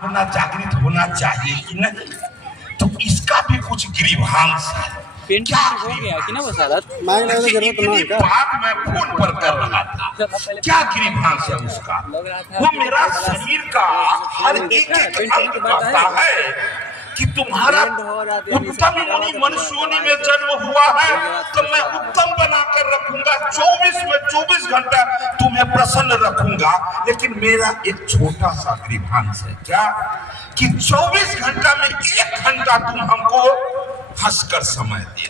अपना जागृत होना चाहिए कि नहीं। तो इसका भी कुछ ग्रीवांश है। क्या हो गया कि ना वो सारा इतनी बात मैं फोन पर कर रहा था, क्या ग्रीवांश है उसका। वो मेरा शरीर का हर एक अंग कहता है कि तुम्हारा उत्तम योनि मनुष्य योनि में जन्म हुआ है तो मैं उत्तम बनाकर रखूंगा, 24 में 24 घंटा तुम्हें प्रसन्न रखूंगा। लेकिन मेरा एक छोटा सा ग्रीवांश है क्या कि 24 घंटा में 1 घंटा तुम हमको हंसकर समय दे।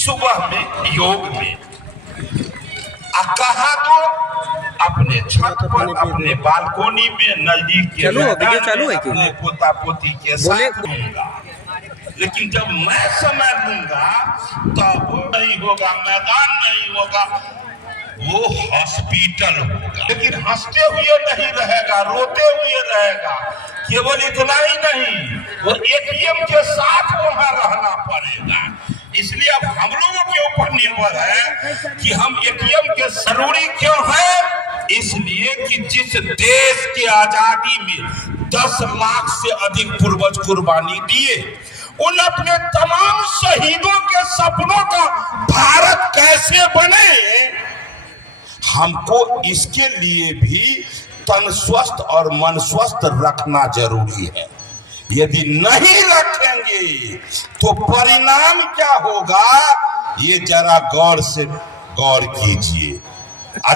सुबह में योग में कहा तो अपने छत पर, अपने बालकोनी में, नजदीक के अपने पोता पोती के साथ दूंगा। लेकिन जब मैं समय दूंगा तब नहीं होगा, मैदान नहीं होगा, वो हॉस्पिटल होगा। लेकिन हंसते हुए नहीं रहेगा, रोते हुए रहेगा। केवल इतना ही नहीं, वो एटीएम के साथ वहां रहना पड़ेगा। इसलिए अब हम लोगों के ऊपर निर्भर है कि हम एटीएम के जरूरी क्यों है। इसलिए कि जिस देश के आजादी में 10 लाख से अधिक पूर्वज कुर्बानी दिए, उन अपने तमाम शहीदों के सपनों का भारत कैसे बने, हमको इसके लिए भी तन स्वस्थ और मन स्वस्थ रखना जरूरी है। यदि नहीं रखेंगे तो परिणाम क्या होगा, ये जरा गौर कीजिए।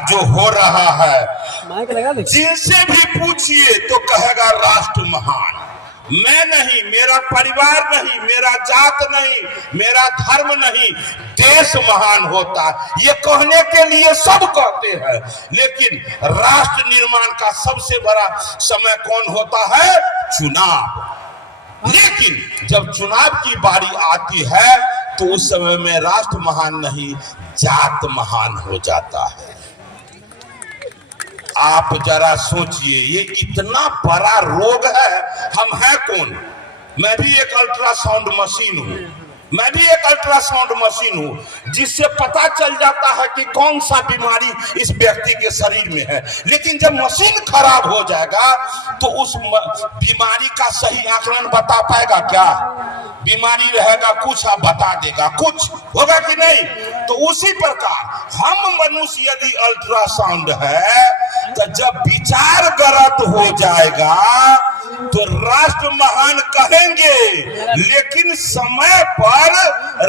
जो हो रहा है जिनसे भी पूछिए तो कहेगा राष्ट्र महान। मैं नहीं, मेरा परिवार नहीं, मेरा जात नहीं, मेरा धर्म नहीं, देश महान होता। ये कहने के लिए सब कहते हैं, लेकिन राष्ट्र निर्माण का सबसे बड़ा समय कौन होता है? चुनाव। लेकिन जब चुनाव की बारी आती है तो उस समय में राष्ट्र महान नहीं, जात महान हो जाता है। आप जरा सोचिए, ये इतना बड़ा रोग है। हम हैं कौन? मैं भी एक अल्ट्रासाउंड मशीन हूँ, मैं भी एक अल्ट्रासाउंड मशीन हूँ, जिससे पता चल जाता है कि कौन सा बीमारी इस व्यक्ति के शरीर में है। लेकिन जब मशीन खराब हो जाएगा तो उस बीमारी का सही आकलन बता पाएगा क्या? बीमारी रहेगा कुछ, आप बता देगा कुछ, होगा कि नहीं? तो उसी प्रकार हम मनुष्य यदि अल्ट्रासाउंड है तो जब विचार गलत हो जाएगा तो राष्ट्र महान कहेंगे, लेकिन समय पर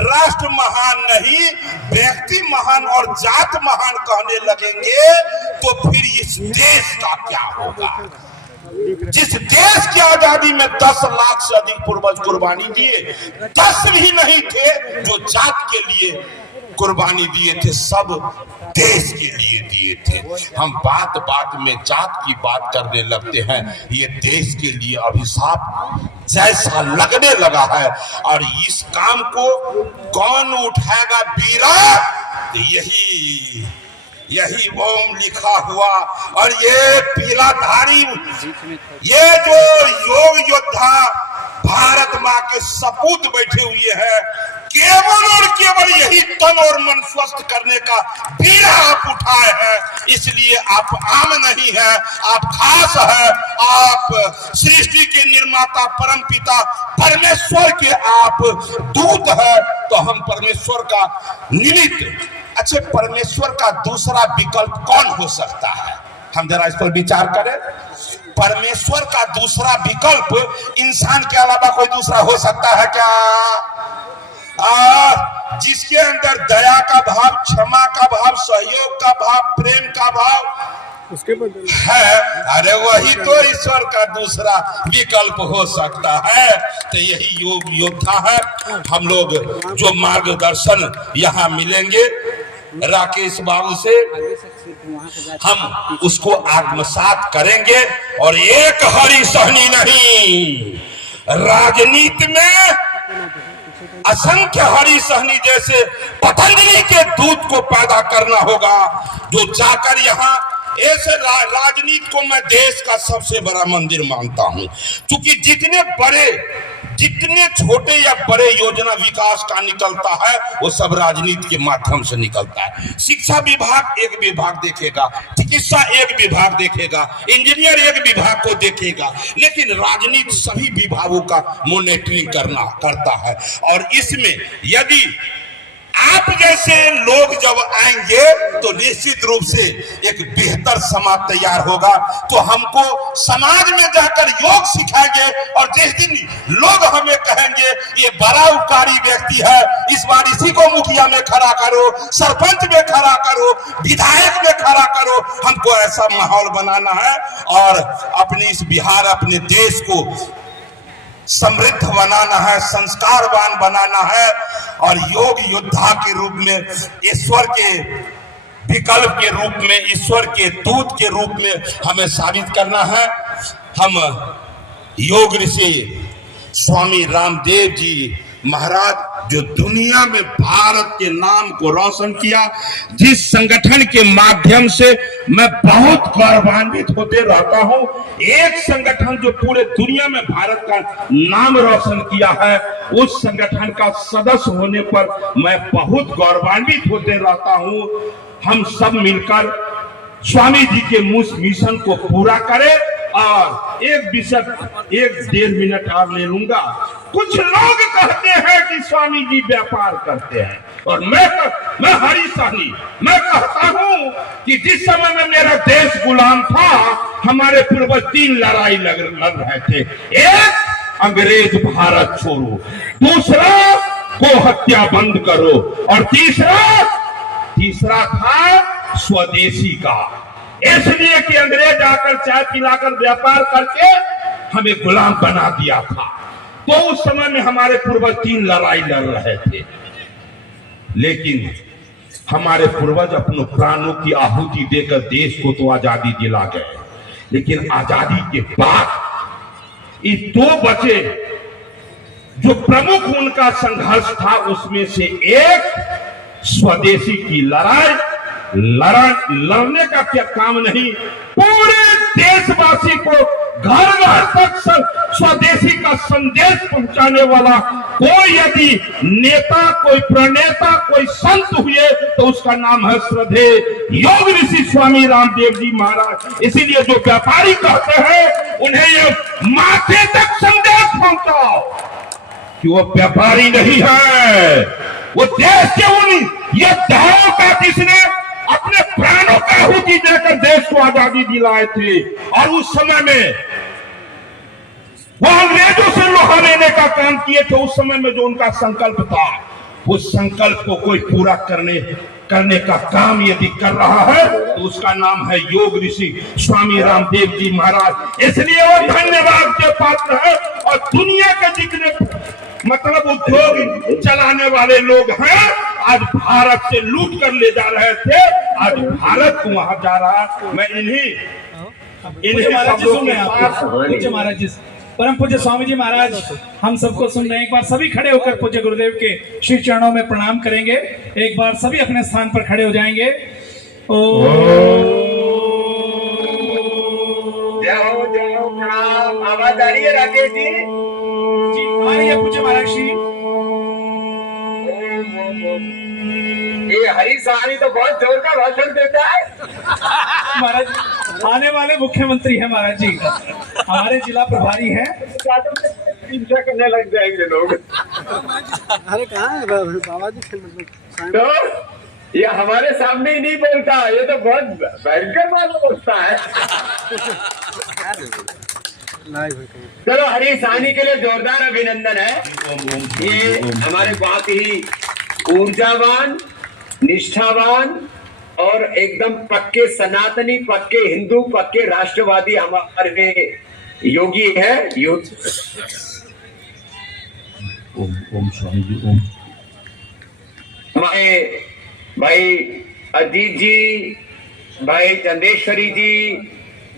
राष्ट्र महान नहीं, व्यक्ति महान और जात महान कहने लगेंगे तो फिर इस देश का क्या होगा? जिस देश की आजादी में 10 लाख से अधिक पूर्वज कुर्बानी दिए, 10 भी नहीं थे जो जात के लिए कुर्बानी दिए थे, सब देश के लिए दिए थे। हम बात बात में जात की बात करने लगते हैं, ये देश के लिए अभिशाप जैसा लगने लगा है। और इस काम को कौन उठाएगा बीरा? यही ओम लिखा हुआ और ये पीलाधारी, ये जो योग योद्धा भारत माँ के सपूत बैठे हुए हैं, केवल और केवल यही तन और मन स्वस्थ करने का बीड़ा आप उठाए हैं। इसलिए आप आम नहीं है, आप खास है। आप सृष्टि के निर्माता परम पिता परमेश्वर के आप दूत है, तो हम परमेश्वर का निमित्त। अच्छा, परमेश्वर का दूसरा विकल्प कौन हो सकता है? हम जरा इस पर विचार करें। परमेश्वर का दूसरा विकल्प इंसान के अलावा कोई दूसरा हो सकता है क्या? जिसके अंदर दया का भाव, क्षमा का भाव, सहयोग का भाव, प्रेम का भाव है, अरे वही तो ईश्वर का दूसरा विकल्प हो सकता है। तो यही योग योद्धा है। हम लोग जो मार्गदर्शन यहाँ मिलेंगे राकेश बाबू से, हम उसको आत्मसात करेंगे। और एक हरी सहनी नहीं, राजनीति में असंख्य हरी सहनी जैसे पतंजलि के दूत को पैदा करना होगा, जो जाकर यहाँ ऐसे राजनीति को मैं देश का सबसे बड़ा मंदिर मानता हूं, क्योंकि जितने छोटे या बड़े योजना विकास का निकलता है वो सब राजनीति के माध्यम से निकलता है। शिक्षा विभाग एक विभाग देखेगा, चिकित्सा एक विभाग देखेगा, इंजीनियर एक विभाग को देखेगा, लेकिन राजनीति सभी विभागों का मॉनिटरिंग करता है। और इसमें यदि आप जैसे लोग जब आएंगे तो निश्चित रूप से एक बेहतर समाज तैयार होगा। तो हमको समाज में जाकर योग सिखाएंगे, और जिस दिन लोग हमें कहेंगे ये बड़ा उपकारी व्यक्ति है, इस बार इसी को मुखिया में खड़ा करो, सरपंच में खड़ा करो, विधायक में खड़ा करो, हमको ऐसा माहौल बनाना है और अपने इस बिहार, अपने देश को समृद्ध बनाना है, संस्कारवान बनाना है, और योग योद्धा के रूप में, ईश्वर के विकल्प के रूप में, ईश्वर के दूत के रूप में हमें साबित करना है। हम योग ऋषि स्वामी रामदेव जी महाराज, जो दुनिया में भारत के नाम को रोशन किया, जिस संगठन के माध्यम से मैं बहुत गौरवान्वित होते रहता हूं, एक संगठन जो पूरे दुनिया में भारत का नाम रोशन किया है, उस संगठन का सदस्य होने पर मैं बहुत गौरवान्वित होते रहता हूं। हम सब मिलकर स्वामी जी के मिशन को पूरा करें। और एक 1.5 मिनट और ले लूंगा। कुछ लोग कहते हैं कि स्वामी जी व्यापार करते हैं, और मैं हरी साहनी, मैं कहता हूं कि जिस समय में मेरा देश गुलाम था, हमारे पूर्वज 3 लड़ाई लड़ रहे थे। एक, अंग्रेज भारत छोड़ो, दूसरा को हत्या बंद करो, और तीसरा था स्वदेशी का। इसलिए कि अंग्रेज आकर चाय पिलाकर व्यापार करके हमें गुलाम बना दिया था। तो उस समय में हमारे पूर्वज 3 लड़ाई लड़ रहे थे, लेकिन हमारे पूर्वज अपने प्राणों की आहुति देकर देश को तो आजादी दिला गए। लेकिन आजादी के बाद ये 2 बचे जो प्रमुख उनका संघर्ष था, उसमें से एक स्वदेशी की लड़ाई। लड़ने का क्या काम नहीं, पूरे देशवासी को घर घर तक स्वदेशी का संदेश पहुंचाने वाला कोई यदि नेता, कोई प्रणेता, कोई संत हुए तो उसका नाम है श्रद्धेय योग ऋषि स्वामी रामदेव जी महाराज। इसीलिए जो व्यापारी कहते हैं, उन्हें ये माथे तक संदेश पहुंचाओ कि वो व्यापारी नहीं है, वो देश के उन योद्धाओं का जिसने अपने प्राणों का आहुति देकर देश को आजादी दिलाए थे। और उस समय में वो अंग्रेजों से लोहा लेने का काम किए थे। उस समय में जो उनका संकल्प था, उस संकल्प को कोई पूरा करने का काम यदि कर रहा है तो उसका नाम है योग ऋषि स्वामी रामदेव जी महाराज। इसलिए वो धन्यवाद के पात्र है। और दुनिया के जितने मतलब उद्योग चलाने वाले लोग हैं, आज भारत से लूट कर ले जा रहे थे, आज भारत को वहां जा रहा है। मैं इन्हीं महाराज जी, परम पूज्य स्वामी जी महाराज हम सबको सुन रहे हैं। एक बार सभी खड़े होकर पूज्य गुरुदेव के श्री चरणों में प्रणाम करेंगे। एक बार सभी अपने स्थान पर खड़े हो जाएंगे। जाओ प्रणाम। आवाज आ रही है राकेश जी? जी आ रही है पूज्य महाराज श्री। ये हरी सहानी तो बहुत जोर का भाषण देता है महाराज। आने वाले मुख्यमंत्री हैं महाराज जी, हमारे जिला प्रभारी हैं। हिंसा करने लग जाएंगे लोग। अरे कहाँ है बाबा जी? तो ये हमारे सामने ही नहीं बोलता, ये तो बहुत भयंकर बात बोलता है। चलो हरी सहानी के लिए जोरदार अभिनंदन है। ये हमारे बहुत ही ऊर्जावान, निष्ठावान और एकदम पक्के सनातनी, पक्के हिंदू, पक्के राष्ट्रवादी हमारे योगी है। ओम स्वामी जी ओम। हमारे भाई अजीत जी, भाई चंदेश्वरी जी,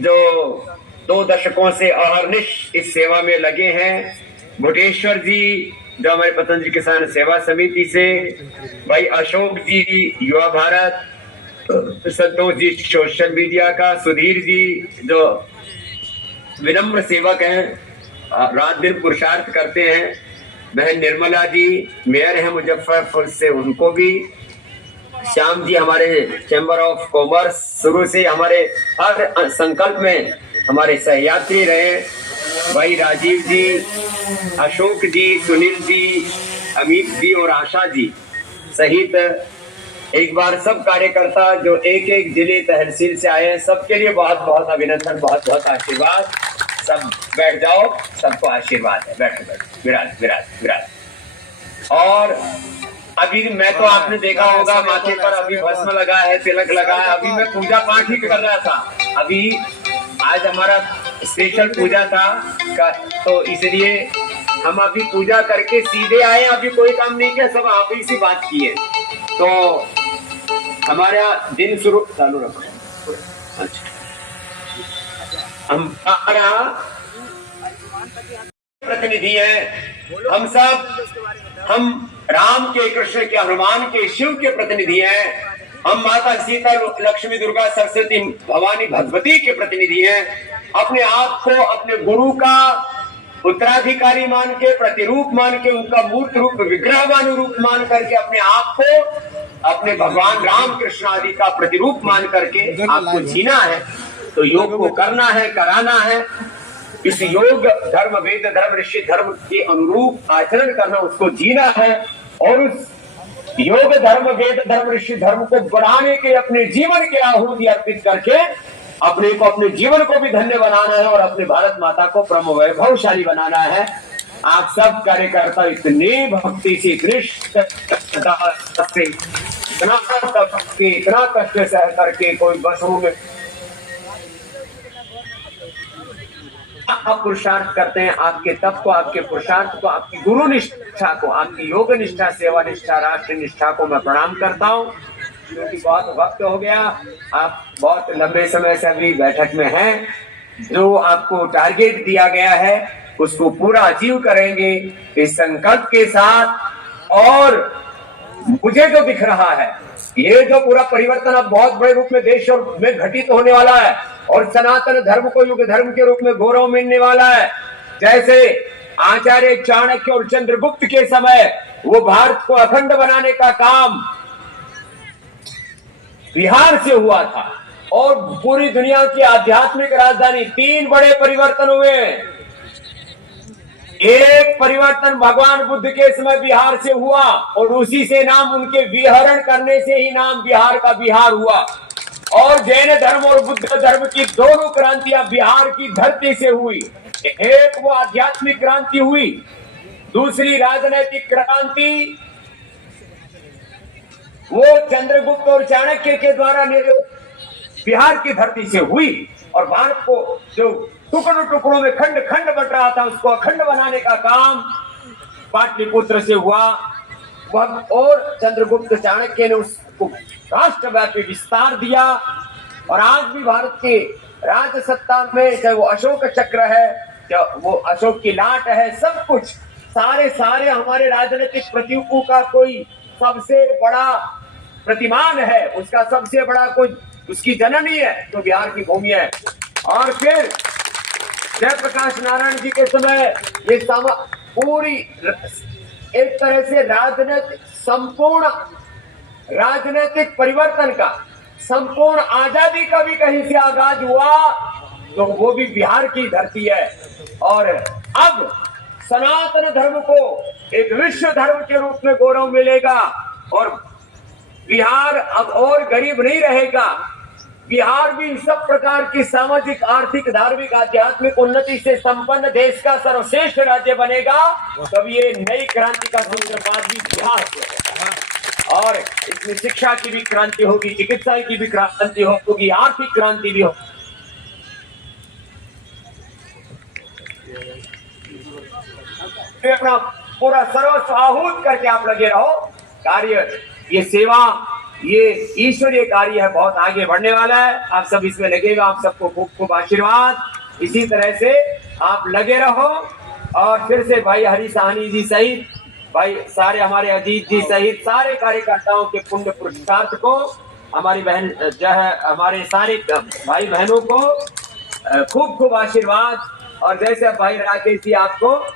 जो 2 दशकों से अहर्निश इस सेवा में लगे हैं। भुटेश्वर जी, जो हमारे पतंजलि किसान सेवा समिति से, भाई अशोक जी युवा भारत, संतोष जी सोशल मीडिया का, सुधीर जी जो विनम्र सेवक हैं, रात दिन पुरुषार्थ करते हैं, बहन निर्मला जी मेयर हैं मुजफ्फरपुर से, उनको भी, श्याम जी हमारे चैम्बर ऑफ कॉमर्स शुरू से हमारे हर संकल्प में हमारे सहयात्री रहे, भाई राजीव जी, अशोक जी, सुनील जी, अमित जी और आशा जी सहित एक बार सब कार्यकर्ता जो एक एक जिले तहसील से आए हैं, सबके लिए बहुत बहुत अभिनंदन, बहुत बहुत आशीर्वाद। सब बैठ जाओ, सबको आशीर्वाद है, बैठो बैठो, विराज विराज विराज। और अभी मैं तो आपने देखा होगा माथे पर अभी भस्म लगा है, तिलक लगा है, अभी मैं पूजा पाठ ही कर रहा था। अभी आज हमारा स्पेशल पूजा था तो इसलिए हम अभी पूजा करके सीधे आए, अभी कोई काम नहीं किया, सब आप ही से बात किए। तो हमारा दिन शुरू चालू रखो। अच्छा, हमारा प्रतिनिधि है, हम सब, हम राम के, कृष्ण के, हनुमान के, शिव के प्रतिनिधि हैं। हम माता सीता, लक्ष्मी, दुर्गा, सरस्वती, भवानी, भगवती के प्रतिनिधि हैं। अपने आप को अपने गुरु का उत्तराधिकारी मान के, प्रतिरूप मान के, उनका मूर्त रूप विग्रहवान रूप मान करके अपने आप को अपने भगवान राम कृष्ण आदि का प्रतिरूप मान करके आपको जीना है। तो योग को करना है, कराना है। इस योग धर्म, वेद धर्म, ऋषि धर्म के अनुरूप आचरण करना, उसको जीना है। और उस योग धर्म, वेद धर्म, ऋषि धर्म को बढ़ाने के अपने जीवन के आहुति अर्पित करके अपने को, अपने जीवन को भी धन्य बनाना है और अपने भारत माता को परम वैभवशाली बनाना है। आप सब कार्यकर्ता इतने भक्ति से, इतना कष्ट सह करके कोई बसों में आप पुरुषार्थ करते हैं, आपके तप को, आपके पुरुषार्थ को, आपकी गुरु निष्ठा को, आपकी योग निष्ठा, सेवा निष्ठा, राष्ट्र निष्ठा को मैं प्रणाम करता हूँ। क्योंकि बहुत वक्त हो गया, आप बहुत लंबे समय से अभी बैठक में हैं। जो आपको टारगेट दिया गया है उसको पूरा अचीव करेंगे इस संकल्प के साथ। और मुझे जो दिख रहा है, ये जो पूरा परिवर्तन अब बहुत बड़े रूप में देश और में घटित होने वाला है और सनातन धर्म को युग धर्म के रूप में गौरव मिलने वाला है। जैसे आचार्य चाणक्य और चंद्रगुप्त के समय वो भारत को अखंड बनाने का काम बिहार से हुआ था और पूरी दुनिया की आध्यात्मिक राजधानी, 3 बड़े परिवर्तन हुए। एक परिवर्तन भगवान बुद्ध के समय बिहार से हुआ और उसी से नाम, उनके विहरण करने से ही नाम बिहार का बिहार हुआ। और जैन धर्म और बुद्ध धर्म की दोनों क्रांतियां बिहार की धरती से हुई। एक वो आध्यात्मिक क्रांति हुई, दूसरी राजनैतिक क्रांति वो चंद्रगुप्त और चाणक्य के द्वारा बिहार की धरती से हुई। और भारत को जो टुकड़ों टुकड़ों में खंड खंड बट रहा था, उसको अखंड बनाने का काम पाटलिपुत्र से हुआ। और चंद्रगुप्त चाणक्य ने उसको राष्ट्रव्यापी विस्तार दिया। और आज भी भारत के राज सत्ता में चाहे वो अशोक चक्र है, चाहे वो अशोक की लाट है, सब कुछ सारे हमारे राजनीतिक प्रतीकों का कोई सबसे बड़ा प्रतिमान है, उसका सबसे बड़ा कोई उसकी जननी है तो बिहार की भूमि है। और फिर जयप्रकाश नारायण जी के समय ये पूरी एक तरह से संपूर्ण राजनीतिक परिवर्तन का, संपूर्ण आजादी का भी कहीं से आगाज हुआ तो वो भी बिहार की धरती है। और अब सनातन धर्म को एक विश्व धर्म के रूप में गौरव मिलेगा और बिहार अब और गरीब नहीं रहेगा। बिहार भी सब प्रकार की सामाजिक, आर्थिक, धार्मिक, आध्यात्मिक उन्नति से संपन्न देश का सर्वश्रेष्ठ राज्य बनेगा। तब ये नई क्रांति का सूत्रपात भी बिहार से। और इसमें शिक्षा की भी क्रांति होगी, चिकित्सा की भी क्रांति होगी, आर्थिक क्रांति भी होगी। अपना पूरा सर्वस्व आहूत करके आप लगे रहो। कार्य, ये सेवा, ये ईश्वरीय कार्य है, बहुत आगे बढ़ने वाला है। आप सब इसमें लगेगा, आप सबको खूब खूब आशीर्वाद। इसी तरह से आप लगे रहो। और फिर से भाई हरी साहनी जी सहित, भाई सारे हमारे अजीत जी सहित सारे कार्यकर्ताओं के पुण्य पुरुषार्थ को हमारी बहन जो है, हमारे सारे भाई बहनों को खूब खूब आशीर्वाद। और जैसे भाई राकेश जी आपको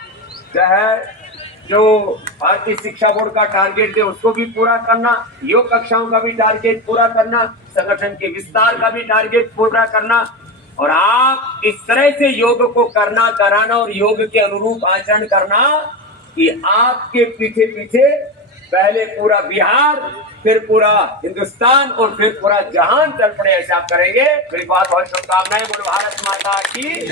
जो है, जो भारतीय शिक्षा बोर्ड का टारगेट है उसको भी पूरा करना, योग कक्षाओं का भी टारगेट पूरा करना, संगठन के विस्तार का भी टारगेट पूरा करना, और आप इस तरह से योग को करना, कराना और योग के अनुरूप आचरण करना कि आपके पीछे पीछे पहले पूरा बिहार, फिर पूरा हिंदुस्तान और फिर पूरा जहान चल पड़े। ऐसा आप करेंगे। मेरी बहुत बहुत शुभकामनाएं। बोलो भारत माता की।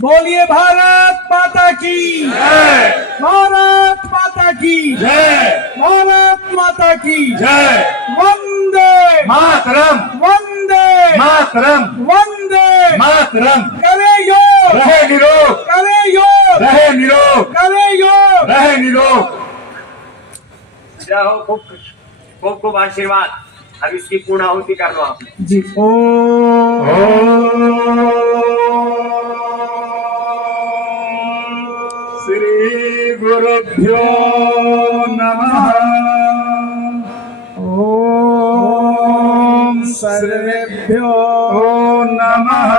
बोलिए भारत माता की जय, भारत माता की जय, भारत माता की जय। वंदे मातरम, वंदे मातरम, वंदे मातरम। करे योग, रहे निरोग, करे योग, रहे निरोग, करे योग, रहे निरोग। जय हो। खूब खूब खूब आशीर्वाद। अब इसकी पूर्णाहुति कर लो आप जी। श्री गुरुभ्यो नमः। ओम सर्वेभ्यो नमः।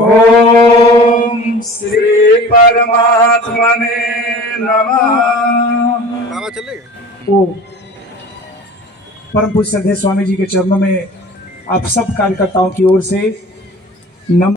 ओम श्री परमात्मने नमः। बाबा चलेगा। ओ परम पूज्य श्रद्धेय स्वामी जी के चरणों में आप सब कार्यकर्ताओं की ओर से नम